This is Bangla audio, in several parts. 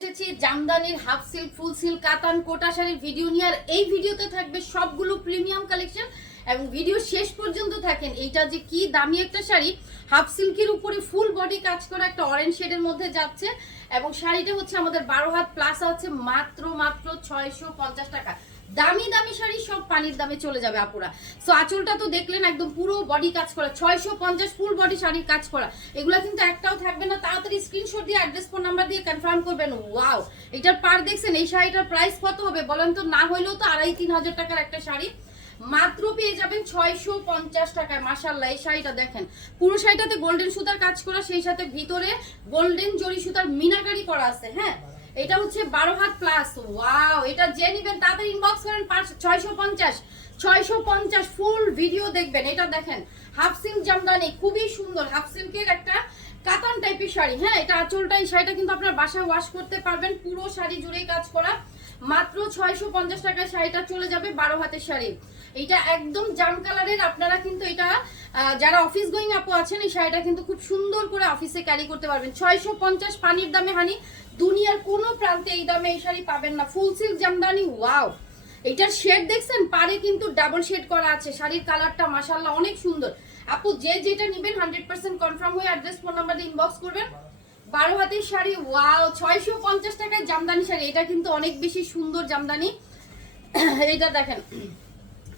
এসেছি জামদানির হাফ সিল্ক ফুল সিল্ক কাতান কোটা শাড়ির ভিডিও নিয়ে। আর এই ভিডিওতে থাকবে সবগুলো প্রিমিয়াম কালেকশন এবং ভিডিও শেষ পর্যন্ত থাকেন। এইটা যে কি দামি একটা শাড়ি, হাফ সিল্কের উপরে ফুল বডি কাজ করা একটা অরেঞ্জ শেডের মধ্যে যাচ্ছে এবং শাড়িটা হচ্ছে আমাদের 12 হাত প্লাস আছে মাত্র 650 টাকা। দামি দামি শাড়ি সব পানির দামে চলে যাবে আপুরা। সো আঁচলটা তো দেখলেন একদম পুরো বডি কাজ করা, 650 ফুল বডি শাড়ির কাজ করা। এগুলা কিন্তু একটাও থাকবে না, তাড়াতাড়ি স্ক্রিনশট দিয়ে অ্যাড্রেস ফোন নাম্বার দিয়ে কনফার্ম করবেন। ওয়াও, এটার পার দেখছেন, এই শাড়িটার প্রাইস কত হবে বলেন তো? না হইলেও তো 2,500-3 হাজার টাকার একটা শাড়ি মাত্র পেয়ে যাবেন 650 টাকায়। মাশাআল্লাহ, এই শাড়িটা দেখেন, পুরো শাড়িটাতে গোল্ডেন সুতার কাজ করা, সেই সাথে ভিতরে গোল্ডেন জরি সুতার মিনাকারি করা আছে। হ্যাঁ, এটা হচ্ছে 12 হাত প্লাস। ওয়াও, এটা যে নিবেন তাদের ইনবক্স করেন 650 ফুল ভিডিও দেখবেন। এটা দেখেন হাফ সিল্ক জামদানি, খুবই সুন্দর হাফ সিল্কের একটা কাতান টাইপের শাড়ি। হ্যাঁ, এটা আঁচলটা, এই শাড়িটা কিন্তু আপনারা বাসায় ওয়াশ করতে পারবেন। পুরো শাড়ি জুড়েই কাজ করা, মাত্র 650 টাকায় শাড়িটা চলে যাবে। 12 হাতের শাড়ি, এটা একদম জাম কালারের। আপনারা কিন্তু এটা যারা অফিস গোয়িং আপু আছেন, এই শাড়িটা কিন্তু খুব সুন্দর করে অফিসে ক্যারি করতে পারবেন। 650 পানির দামে হানি, দুনিয়ার কোনো প্রান্তে এই দামে এই শাড়ি পাবেন না। ফুল সিল্ক জামদানি। ওয়াও, এটার শেড দেখছেন, পারে কিন্তু ডাবল শেড করা আছে। শাড়ির কালারটা মাশাআল্লাহ অনেক সুন্দর। আপু যে যেটা নেবেন 100% কনফার্ম হয়ে অ্যাড্রেস ফোন নাম্বার দিয়ে ইনবক্স করবেন। 12 হাতের শাড়ি। ওয়াও, 650 টাকায় জামদানি শাড়ি। এটা কিন্তু অনেক বেশি সুন্দর জামদানি। এটা দেখেন,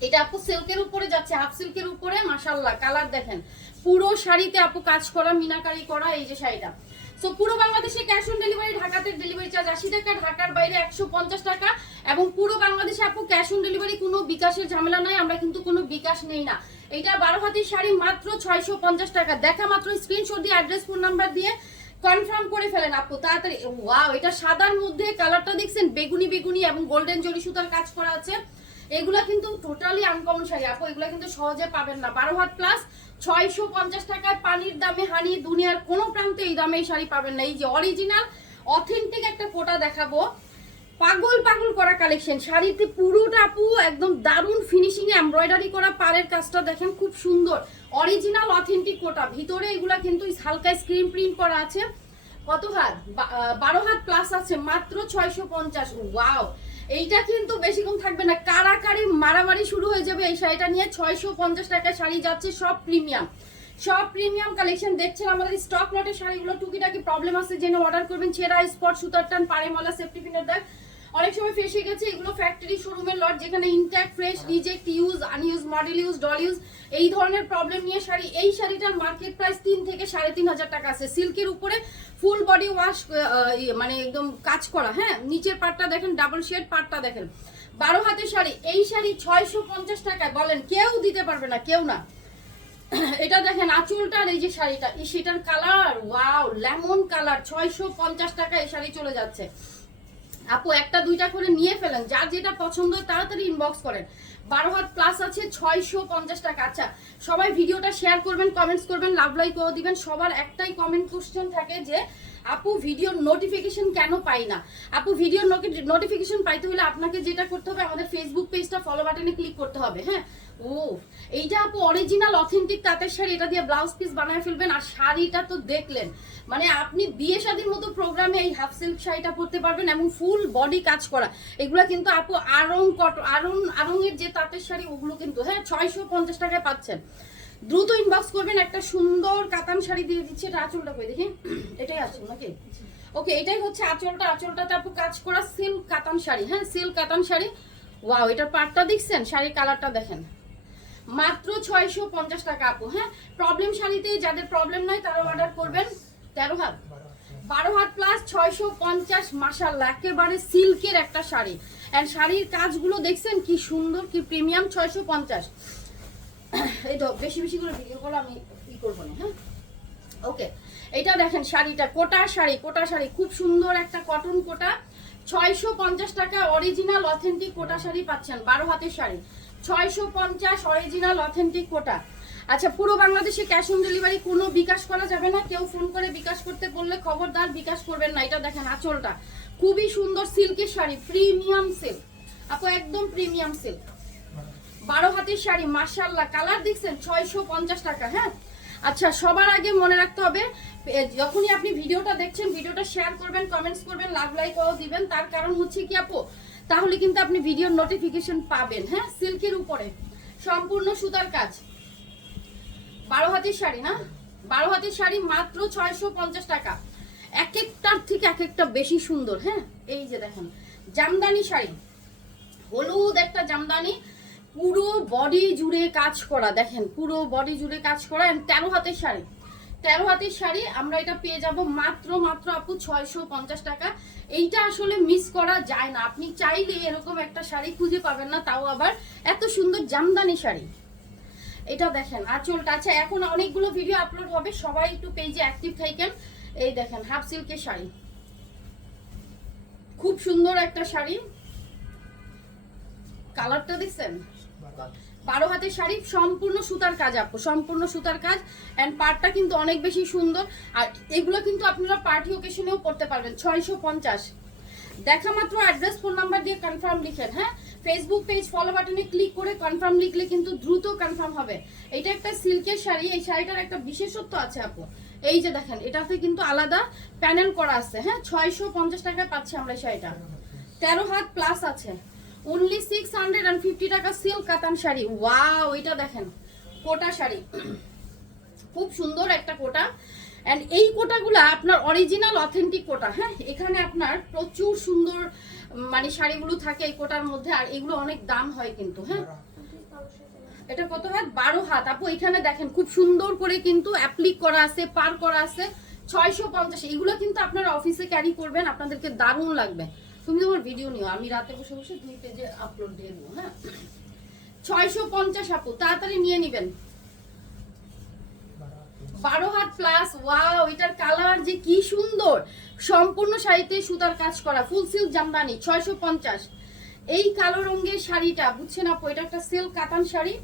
এটা আপু সিল্কের উপরে যাচ্ছে, হাফ সিল্কের উপরে। মাশাআল্লাহ, কালার দেখেন, পুরো শাড়িতে আপু কাজ করা, মিনাকারি করা। এই যে শাড়িটা, সো পুরো বাংলাদেশে ক্যাশ অন ডেলিভারি, ঢাকাতে ডেলিভারি চার্জ 80 টাকা, ঢাকার বাইরে 150 টাকা। এবং পুরো বাংলাদেশে আপু ক্যাশ অন ডেলিভারি, কোনো বিকাশের ঝামেলা নাই, আমরা কিন্তু কোনো বিকাশ নেই না। এটা 12 হাতের শাড়ি মাত্র 650 টাকা। দেখা মাত্র স্ক্রিনশট দিয়ে অ্যাড্রেস ফোন নাম্বার দিয়ে কনফার্ম করে ফেলেন আপু তাড়াতাড়ি। ওয়াও, এটা সাদার মধ্যে কালারটা দেখছেন, বেগুনি বেগুনি এবং গোল্ডেন জরি সুতার কাজ করা আছে। এগুলা কিন্তু টোটালি আনকমন শাড়ি আপু, এগুলা কিন্তু সহজে পাবেন না। 12 হাত প্লাস 650 টাকায় পানির দামে হানি, দুনিয়ার কোনো প্রান্তে এই দামে এই শাড়ি পাবেন না। এই যে অরিজিনাল অথেন্টিক একটা কোটা দেখাবো, পাগল পাগল করা কালেকশন। শাড়িতে পুরোটা আপু একদম দারুণ ফিনিশিং এ এমব্রয়ডারি করা, পাড়ের কাজটা দেখেন খুব সুন্দর, অরিজিনাল অথেন্টিক কোটা। ভিতরে এগুলা কিন্তু হালকা স্ক্রিন প্রিন্ট করা আছে। কত হাত? 12 হাত প্লাস আছে, মাত্র 650। ওয়াও, এইটা কিন্তু বেশিক্ষণ থাকবে না, কারাকারি মারামারি শুরু হয়ে যাবে এই শাড়িটা নিয়ে। 650 টাকায় শাড়ি যাচ্ছে, সব প্রিমিয়াম, সব প্রিমিয়াম কালেকশন। দেখছেন আমাদের স্টক লটের শাড়িগুলো, টুকিটাকি প্রবলেম আছে জেনে অর্ডার করবেন। ছেঁড়া, স্পট, সুতার টান, পাড়ে মলা, সেফটি পিনের দাগ অনেক সময় ফেসে গেছে। এগুলো ফ্যাক্টরি শোরুমের লট, যেখানে intact, fresh, reject, use, আনইউজ, model use, doll use, এই ধরনের প্রবলেম নিয়ে শাড়ি। এই শাড়িটার মার্কেট প্রাইস 3 থেকে 3.5 হাজার টাকা আছে। সিল্কের উপরে ফুল বডি ওয়াশ, মানে একদম কাজ করা। হ্যাঁ, নিচের পাটটা দেখেন, ডাবল শেড, পাটটা দেখেন। 12 হাতের শাড়ি, এই শাড়ি 650 টাকায় বলেন কেউ দিতে পারবে না, কেউ না। এটা দেখেন আঁচলটার, এই যে শাড়িটা, এই সেটার কালার, ওয়াও, লেমন কালার। 650 টাকা এই শাড়ি চলে যাচ্ছে আপু। একটা দুইটা করে নিয়ে ফেলেন, যার যেটা পছন্দ হয় তাড়াতাড়ি ইনবক্স করেন। 12 হাত প্লাস আছে, 650 টাকা। আচ্ছা, সবাই ভিডিওটা শেয়ার করবেন, কমেন্টস করবেন, লাভ লাইক করে দিবেন। সবার একটাই কমেন্ট কোশ্চেন থাকে যে আপু ভিডিওর নোটিফিকেশন কেন পাই না? আপু ভিডিওর নোটিফিকেশন পাইতে হলে আপনাকে যেটা করতে হবে, আমাদের ফেসবুক পেজটা ফলো বাটনে ক্লিক করতে হবে। হ্যাঁ, ও এইটা আপু অরিজিনাল অথেন্টিক তাঁতের শাড়ি, এটা দিয়ে ব্লাউজ পিস বানায় ফেলবেন। আর শাড়িটা তো দেখলেন, মানে আপনি বিয়ে শাদীর মতো প্রোগ্রামে এই হাফ সিল্ক শাড়িটা পরতে পারবেন এবং ফুল বডি কাজ করা। এগুলো কিন্তু আপু আরঙের যে তাঁতের শাড়ি, ওগুলো কিন্তু হ্যাঁ 650 টাকায় পাচ্ছেন। দ্রুত ইনবক্স করবেন। একটা সুন্দর কাতান শাড়ি দিয়ে দিচ্ছে। এটা আঁচলটা কই দেখি, এটাই আছে নাকি? ওকে, এটাই হচ্ছে আঁচলটা। আঁচলটাতে আপু কাজ করা সিল্ক কাতান শাড়ি। হ্যাঁ, সিল্ক কাতান শাড়ি। ওয়াও, এটার পাটটা দেখছেন, শাড়ির কালারটা দেখেন, মাত্র 650 টাকা আপু। হ্যাঁ, প্রবলেম শাড়িতে যাদের প্রবলেম নাই তারা অর্ডার করবেন। 13 হাত 12 হাত প্লাস 650। মাশাআল্লাহ, একেবারে সিল্কের একটা শাড়ি। এন্ড শাড়ির কাজগুলো দেখছেন কি সুন্দর, কি প্রিমিয়াম। 650। এই তো বেশি বেশি করে ভিডিও করলে আমি ই করবো না। হ্যাঁ, ওকে, এটা দেখেন শাড়িটা, কোটা শাড়ি, কোটা শাড়ি খুব সুন্দর একটা কটন কোটা। 650 টাকা অরিজিনাল অথেন্টিক কোটা শাড়ি পাচ্ছেন। 12 হাতের শাড়ি 650, অরিজিনাল অথেন্টিক কোটা। আচ্ছা, পুরো বাংলাদেশে ক্যাশ অন ডেলিভারি, কোনো বিকাশ করা যাবে না। কেউ ফোন করে বিকাশ করতে বললে খবরদার বিকাশ করবেন না। এটা দেখেন আঁচলটা, খুবই সুন্দর সিল্কের শাড়ি, প্রিমিয়াম সিল্ক আপু, একদম প্রিমিয়াম সিল্ক। 12 হাতের শাড়ি, মাশাআল্লাহ, কালার দেখছেন, 650 টাকা। হ্যাঁ, আচ্ছা, সবার আগে মনে রাখতে হবে যখনই আপনি ভিডিওটা দেখছেন, ভিডিওটা শেয়ার করবেন, কমেন্টস করবেন, লাভ লাইকও দিবেন। তার কারণ হচ্ছে কি আপু, তাহলে কিন্তু আপনি ভিডিওর নোটিফিকেশন পাবেন। হ্যাঁ, সিল্কের উপরে সম্পূর্ণ সুতার কাজ, 12 হাতের শাড়ি না, 12 হাতের শাড়ি মাত্র 650 টাকা। এক একটার থেকে এক একটা বেশি সুন্দর। হ্যাঁ, এই যে দেখেন জামদানি শাড়ি, হলুদ একটা জামদানি, পুরো বডি জুড়ে কাজ করা, দেখেন পুরো বডি জুড়ে কাজ করা। 13 হাতের শাড়ি, 13 হাতের শাড়ি আমরা এটা পেয়ে যাব মাত্র আপু 650 টাকা। এইটা আসলে মিস করা যায় না, আপনি চাইলে এরকম একটা শাড়ি খুঁজে পাবেন না, তাও আবার এত সুন্দর জামদানি শাড়ি। এটা দেখেন আঁচলটা। আচ্ছা, এখন অনেকগুলো ভিডিও আপলোড হবে, সবাই একটু পেজে অ্যাক্টিভ থাকেন। এই দেখেন হাফ সিল্কের শাড়ি, খুব সুন্দর একটা শাড়ি, কালারটা দেখছেন, 12 হাতের শাড়ি, সম্পূর্ণ সুতার কাজ আপু, সম্পূর্ণ সুতার কাজ। এন্ড পার্টটা কিন্তু অনেক বেশি সুন্দর। আর এগুলো কিন্তু আপনারা পার্টি ওকেশনেও পড়তে পারবেন। 650। দেখা মাত্র অ্যাড্রেস, ফোন নাম্বার দিয়ে কনফার্ম লিখেন। হ্যাঁ, ফেসবুক পেজ ফলো বাটনে ক্লিক করে কনফার্ম লিখলে কিন্তু দ্রুত কনফার্ম হবে। এটা একটা সিল্কের শাড়ি, এই শাড়িটার একটা বিশেষত্ব আছে আপু, এই যে দেখেন এটাতে কিন্তু আলাদা প্যানেল করা আছে। হ্যাঁ, 650 টাকায় পাচ্ছি আমরা এই শাড়িটা, 13 হাত প্লাস আছে, অনলি 650 টাকা। সিল্ক কাতান শাড়ি, ওয়াও, এটা দেখেন কোটা শাড়ি, খুব সুন্দর একটা কোটা। এন্ড এই কোটাগুলা আপনার অরিজিনাল অথেন্টিক কোটা। হ্যাঁ, এখানে আপনার প্রচুর সুন্দর মানে শাড়িগুলো থাকে এই কোটার মধ্যে, আর এগুলো অনেক দাম হয় কিন্তু। হ্যাঁ, এটা কত হাত? 12 হাত আপু। এখানে দেখেন খুব সুন্দর করে কিন্তু অ্যাপ্লিক করা আছে, পার করা আছে। 650। এগুলো কিন্তু আপনারা অফিসে ক্যারি করবেন, আপনাদেরকে দারুণ লাগবে। তুমি তোমার ভিডিও নিও, আমি রাতে বসে বসে 2 পেজে আপলোড দিয়ে দেবো। হ্যাঁ, 650 আপু, তাড়াতাড়ি নিয়ে নিবেন। 12 হাত প্লাস, ওয়াও, এটার কালার যে কি সুন্দর, সম্পূর্ণ শাড়িতে সুতার কাজ করা, ফুল সিল্ক জামদানি, 650। এই কালো রঙের শাড়িটা বুঝছেন আপু, এটা একটা সিল্ক কাতান শাড়ি।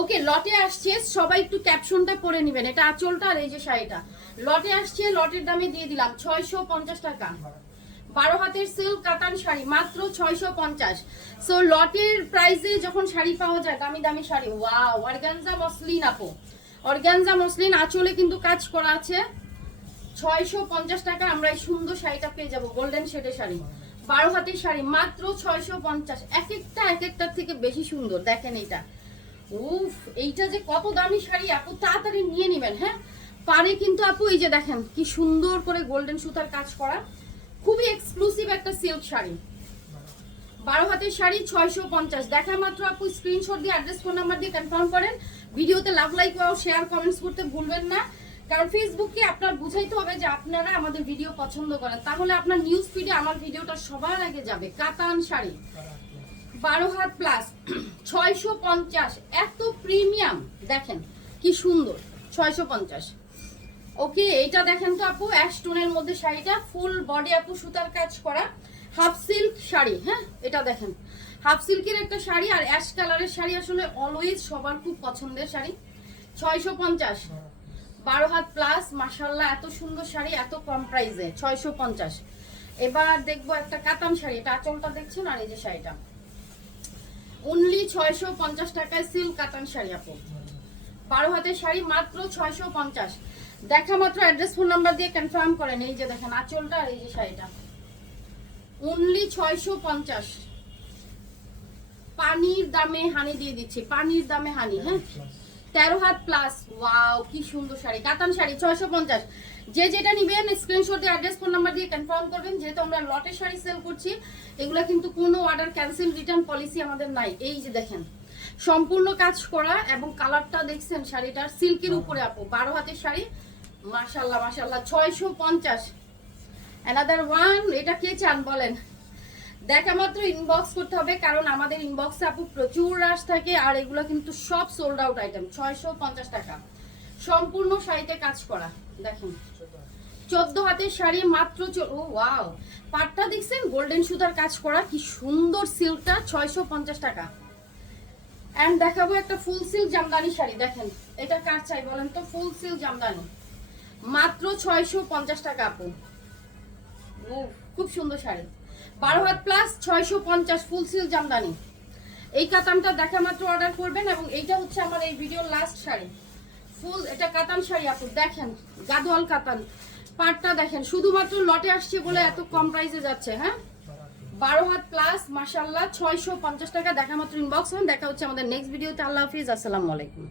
ওকে, লটে আসছে, সবাই একটু ক্যাপশনটা পড়ে নেবেন। এটা আঁচলটা আর এই যে শাড়িটা লটে আসছে, লটের দামে দিয়ে দিলাম 650 টাকা। 12 হাতের সিল্ক কাতান শাড়ি মাত্র 650। সো লটের প্রাইসে যখন শাড়ি পাওয়া যায়, দামি দামি শাড়ি, ওয়াও, অর্গানজা মসলিন আপু, অর্গানজা মসলিন, আঁচলে কিন্তু কাজ করা আছে। 650 টাকা আমরা এই সুন্দর শাড়িটা পেয়ে যাবো, গোল্ডেন শেডের শাড়ি, 12 হাতের শাড়ি মাত্র 650। এক একটার থেকে বেশি সুন্দর। দেখেন এইটা, উফ, এইটা যে কত দামি শাড়ি আপু, তাড়াতাড়ি নিয়ে নেবেন। হ্যাঁ, পারে কিন্তু আপু এই যে দেখেন কি সুন্দর করে গোল্ডেন সুতার কাজ করা, খুবই এক্সক্লুসিভ একটা সিল্ক শাড়ি, 12 হাতের শাড়ি 650। দেখা মাত্র আপু স্ক্রিনশট দিয়ে অ্যাড্রেস ফোন নাম্বার দিয়ে কনফার্ম করেন। ভিডিওতে লাভ লাইক ও শেয়ার কমেন্টস করতে ভুলবেন না, কারণ ফেসবুককে আপনার বুঝাইতে হবে যে আপনারা আমাদের ভিডিও পছন্দ করেন, তাহলে আপনার নিউজ ফিডে আমার ভিডিওটা সবার আগে যাবে। কাতান শাড়ি 12 হাত প্লাস 650, এত প্রিমিয়াম, দেখেন কি সুন্দর, 650। ওকে, এটা দেখেন তো আপু, অ্যাশ টোনের মধ্যে শাড়িটা, ফুল বডি আপু সুতার কাজ করা, হাফ সিল্ক শাড়ি। হ্যাঁ, এটা দেখেন হাফ সিল্কের একটা শাড়ি, আর অ্যাশ কালারের শাড়ি আসলে অলওয়েজ সবার খুব পছন্দের শাড়ি। 650, 12 হাত প্লাস, মাশাআল্লাহ, এত সুন্দর শাড়ি এত কম প্রাইসে, 650। এবার দেখবো একটা কাতান শাড়ি, এটা আঁচলটা দেখছেন, আর এই যে শাড়িটা অনলি 650 টাকায় সিল্ক কাতান শাড়ি আপু, 12 হাতের শাড়ি মাত্র 650। দেখা মাত্র অ্যাড্রেস ফোন নাম্বার দিয়ে কনফার্ম করেন। এই যে দেখেন আঁচলটা আর এই যে শাড়িটা অনলি 650। পানির দামে হানি দিয়ে দিচ্ছি, পানির দামে হানি। হ্যাঁ, 13 হাত প্লাস, ওয়াও, কি সুন্দর শাড়ি, কাতান শাড়ি 650। যে যেটা নিবেন স্ক্রিনশট দিয়ে অ্যাড্রেস ফোন নাম্বার দিয়ে কনফার্ম করবেন। যেহেতু আমরা লটের শাড়ি সেল করছি, এগুলো কিন্তু কোনো অর্ডার ক্যান্সেল রিটার্ন পলিসি আমাদের নাই। এই যে দেখেন সম্পূর্ণ কাজ করা, এবং কালারটা দেখছেন শাড়িটার, সিল্কের উপরে আপু, 12 হাতের শাড়ি, মাশাআল্লাহ মাশাআল্লাহ, 650। অ্যানাদার ওয়ান, এটা কে চান বলেন? দেখা মাত্র ইনবক্স করতে হবে, কারণ আমাদের ইনবক্সে আপু প্রচুর রাশ থাকে, আর এগুলো কিন্তু সব সোল্ড আউট আইটেম। 650 টাকা, সম্পূর্ণ শাড়িতে কাজ করা, দেখেন 14 হাতের শাড়ি মাত্র। ও ওয়াও, পাটটা দেখছেন গোল্ডেন সুতার কাজ করা, কি সুন্দর সিল্কটা, 650 টাকা। এন্ড দেখাবো একটা ফুল সিল্ক জামদানি শাড়ি, দেখেন এটা কার চাই বলেন তো, ফুল সিল্ক জামদানি মাত্র 650 টাকা আপু, খুব সুন্দর sari, 12 had plus, 650, full silk Jamdani. এই কাতানটা দেখা মাত্র অর্ডার করবেন, এবং এইটা হচ্ছে আমার এই ভিডিওর লাস্ট শাড়ি, ফুল এটা কাতান শাড়ি আপু, দেখেন গাদোয়াল কাতান, পাটটা দেখেন, শুধুমাত্র লটে আসছে বলে এত কম প্রাইসে যাচ্ছে। হ্যাঁ 12 হাত প্লাস মাশাআল্লাহ, 650 টাকা। দেখা মাত্র ইনবক্স হন। দেখা হচ্ছে আমাদের নেক্সট ভিডিওতে। আল্লাহ হাফিজ, আসসালামু আলাইকুম।